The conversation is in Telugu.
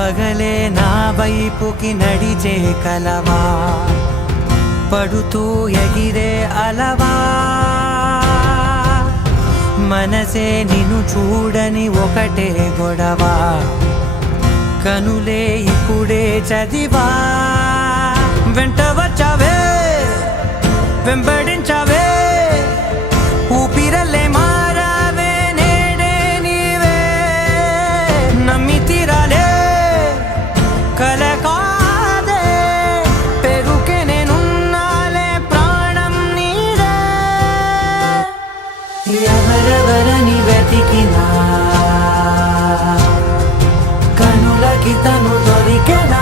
పగలే నా వైపుకి నడిచే కలవా, పడుతూ ఎగిరే అలవా, మనసే నిన్ను చూడని ఒకటే గొడవ, కనులే ఇప్పుడే చదివా. వెంట వచ్చావే వెంబడించావే, ఊపిరల్లే మారావే నేడే నీవే, నమ్మి తీరాలే కల కాదే, పెరుకే నేనున్నాలే ప్రాణం నీదే. ఎవరెవరని వెతికినా కనులకి తను దొరికెనా,